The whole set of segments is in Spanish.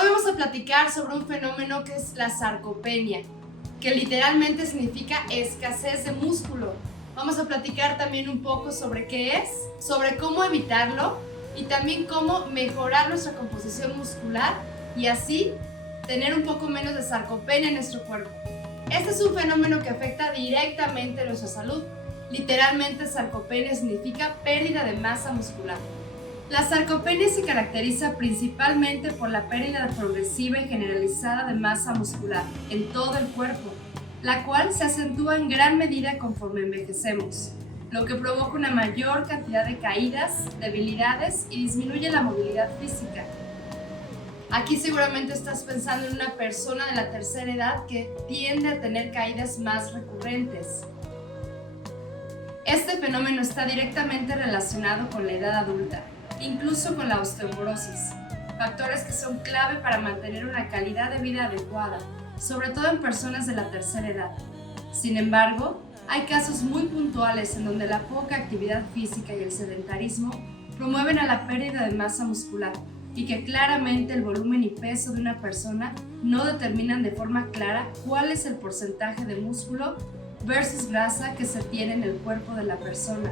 Hoy vamos a platicar sobre un fenómeno que es la sarcopenia, que literalmente significa escasez de músculo. Vamos a platicar también un poco sobre qué es, sobre cómo evitarlo y también cómo mejorar nuestra composición muscular y así tener un poco menos de sarcopenia en nuestro cuerpo. Este es un fenómeno que afecta directamente a nuestra salud. Literalmente, sarcopenia significa pérdida de masa muscular. La sarcopenia se caracteriza principalmente por la pérdida progresiva y generalizada de masa muscular en todo el cuerpo, la cual se acentúa en gran medida conforme envejecemos, lo que provoca una mayor cantidad de caídas, debilidades y disminuye la movilidad física. Aquí seguramente estás pensando en una persona de la tercera edad que tiende a tener caídas más recurrentes. Este fenómeno está directamente relacionado con la edad adulta, incluso con la osteoporosis, factores que son clave para mantener una calidad de vida adecuada, sobre todo en personas de la tercera edad. Sin embargo, hay casos muy puntuales en donde la poca actividad física y el sedentarismo promueven a la pérdida de masa muscular y que claramente el volumen y peso de una persona no determinan de forma clara cuál es el porcentaje de músculo versus grasa que se tiene en el cuerpo de la persona,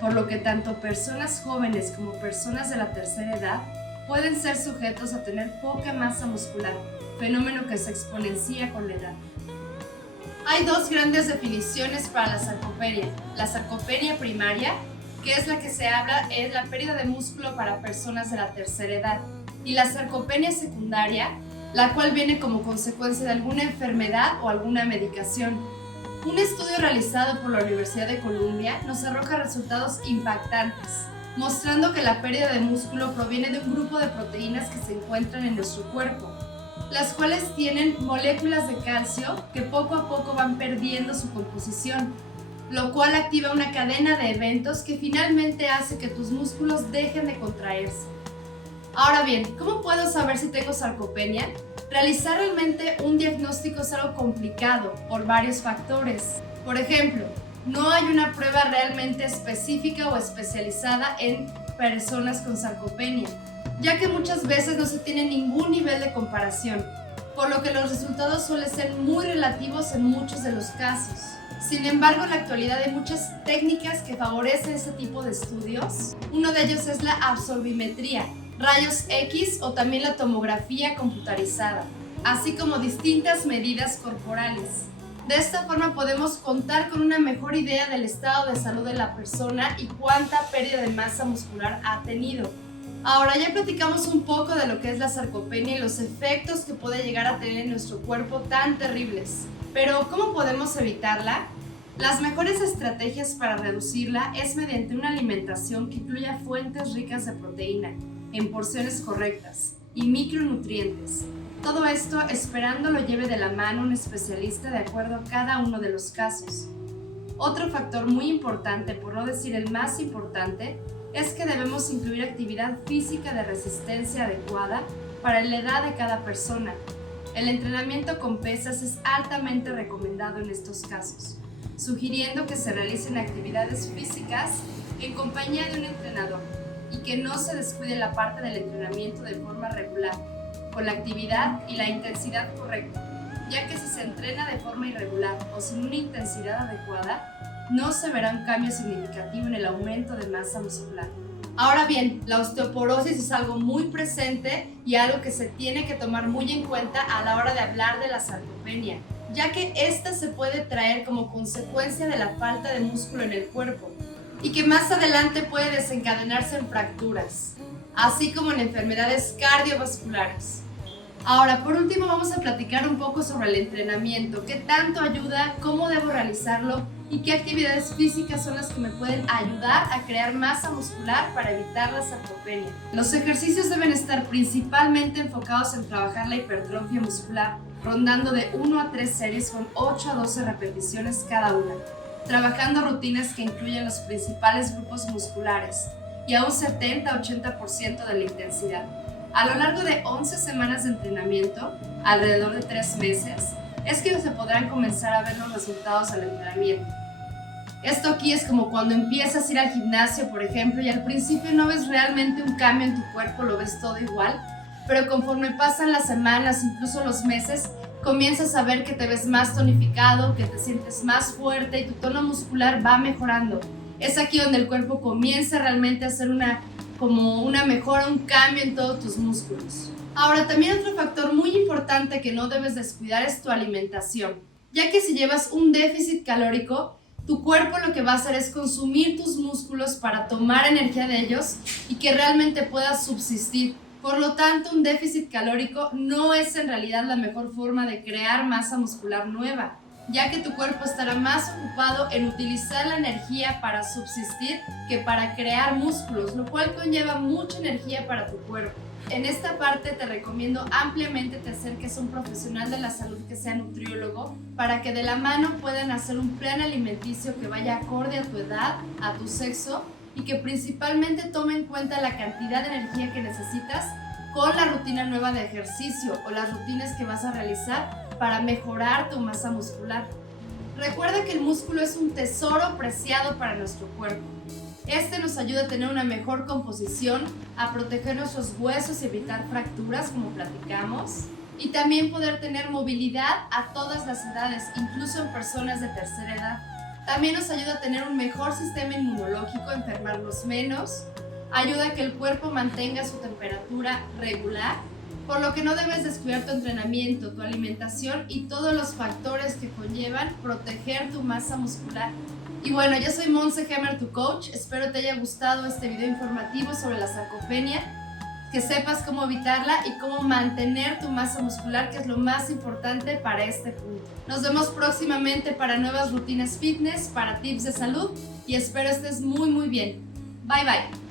por lo que tanto personas jóvenes como personas de la tercera edad pueden ser sujetos a tener poca masa muscular, fenómeno que se exponencia con la edad. Hay dos grandes definiciones para la sarcopenia. La sarcopenia primaria, que es la que se habla, es la pérdida de músculo para personas de la tercera edad, y la sarcopenia secundaria, la cual viene como consecuencia de alguna enfermedad o alguna medicación. Un estudio realizado por la Universidad de Columbia nos arroja resultados impactantes, mostrando que la pérdida de músculo proviene de un grupo de proteínas que se encuentran en nuestro cuerpo, las cuales tienen moléculas de calcio que poco a poco van perdiendo su composición, lo cual activa una cadena de eventos que finalmente hace que tus músculos dejen de contraerse. Ahora bien, ¿cómo puedo saber si tengo sarcopenia? Realizar realmente un diagnóstico es algo complicado por varios factores. Por ejemplo, no hay una prueba realmente específica o especializada en personas con sarcopenia, ya que muchas veces no se tiene ningún nivel de comparación, por lo que los resultados suelen ser muy relativos en muchos de los casos. Sin embargo, en la actualidad hay muchas técnicas que favorecen este tipo de estudios. Uno de ellos es la absorbimetría, rayos X o también la tomografía computarizada, así como distintas medidas corporales. De esta forma podemos contar con una mejor idea del estado de salud de la persona y cuánta pérdida de masa muscular ha tenido. Ahora ya platicamos un poco de lo que es la sarcopenia y los efectos que puede llegar a tener en nuestro cuerpo tan terribles. Pero ¿cómo podemos evitarla? Las mejores estrategias para reducirla es mediante una alimentación que incluya fuentes ricas de proteína, en porciones correctas y micronutrientes. Todo esto esperando lo lleve de la mano un especialista de acuerdo a cada uno de los casos. Otro factor muy importante, por no decir el más importante, es que debemos incluir actividad física de resistencia adecuada para la edad de cada persona. El entrenamiento con pesas es altamente recomendado en estos casos, sugiriendo que se realicen actividades físicas en compañía de un entrenador y que no se descuide la parte del entrenamiento de forma regular, con la actividad y la intensidad correcta, ya que si se entrena de forma irregular o sin una intensidad adecuada, no se verá un cambio significativo en el aumento de masa muscular. Ahora bien, la osteoporosis es algo muy presente y algo que se tiene que tomar muy en cuenta a la hora de hablar de la sarcopenia, ya que esta se puede traer como consecuencia de la falta de músculo en el cuerpo y que más adelante puede desencadenarse en fracturas, así como en enfermedades cardiovasculares. Ahora, por último, vamos a platicar un poco sobre el entrenamiento, qué tanto ayuda, cómo debo realizarlo y qué actividades físicas son las que me pueden ayudar a crear masa muscular para evitar la sarcopenia. Los ejercicios deben estar principalmente enfocados en trabajar la hipertrofia muscular, rondando de 1 a 3 series con 8 a 12 repeticiones cada una, trabajando rutinas que incluyen los principales grupos musculares y a un 70-80% de la intensidad. A lo largo de 11 semanas de entrenamiento, alrededor de 3 meses, es que se podrán comenzar a ver los resultados del entrenamiento. Esto aquí es como cuando empiezas a ir al gimnasio, por ejemplo, y al principio no ves realmente un cambio en tu cuerpo, lo ves todo igual, pero conforme pasan las semanas, incluso los meses, comienzas a ver que te ves más tonificado, que te sientes más fuerte y tu tono muscular va mejorando. Es aquí donde el cuerpo comienza realmente a hacer una mejora, un cambio en todos tus músculos. Ahora, también otro factor muy importante que no debes descuidar es tu alimentación, ya que si llevas un déficit calórico, tu cuerpo lo que va a hacer es consumir tus músculos para tomar energía de ellos y que realmente puedas subsistir. Por lo tanto, un déficit calórico no es en realidad la mejor forma de crear masa muscular nueva, ya que tu cuerpo estará más ocupado en utilizar la energía para subsistir que para crear músculos, lo cual conlleva mucha energía para tu cuerpo. En esta parte te recomiendo ampliamente te acerques a un profesional de la salud que sea nutriólogo para que de la mano puedan hacer un plan alimenticio que vaya acorde a tu edad, a tu sexo y que principalmente tome en cuenta la cantidad de energía que necesitas con la rutina nueva de ejercicio o las rutinas que vas a realizar para mejorar tu masa muscular. Recuerda que el músculo es un tesoro preciado para nuestro cuerpo. Este nos ayuda a tener una mejor composición, a proteger nuestros huesos y evitar fracturas, como platicamos, y también poder tener movilidad a todas las edades, incluso en personas de tercera edad. También nos ayuda a tener un mejor sistema inmunológico, enfermarnos menos, ayuda a que el cuerpo mantenga su temperatura regular, por lo que no debes descuidar tu entrenamiento, tu alimentación y todos los factores que conllevan proteger tu masa muscular. Y bueno, yo soy Monse Hammer, tu coach. Espero te haya gustado este video informativo sobre la sarcopenia, que sepas cómo evitarla y cómo mantener tu masa muscular, que es lo más importante para este punto. Nos vemos próximamente para nuevas rutinas fitness, para tips de salud y espero estés muy bien. Bye bye.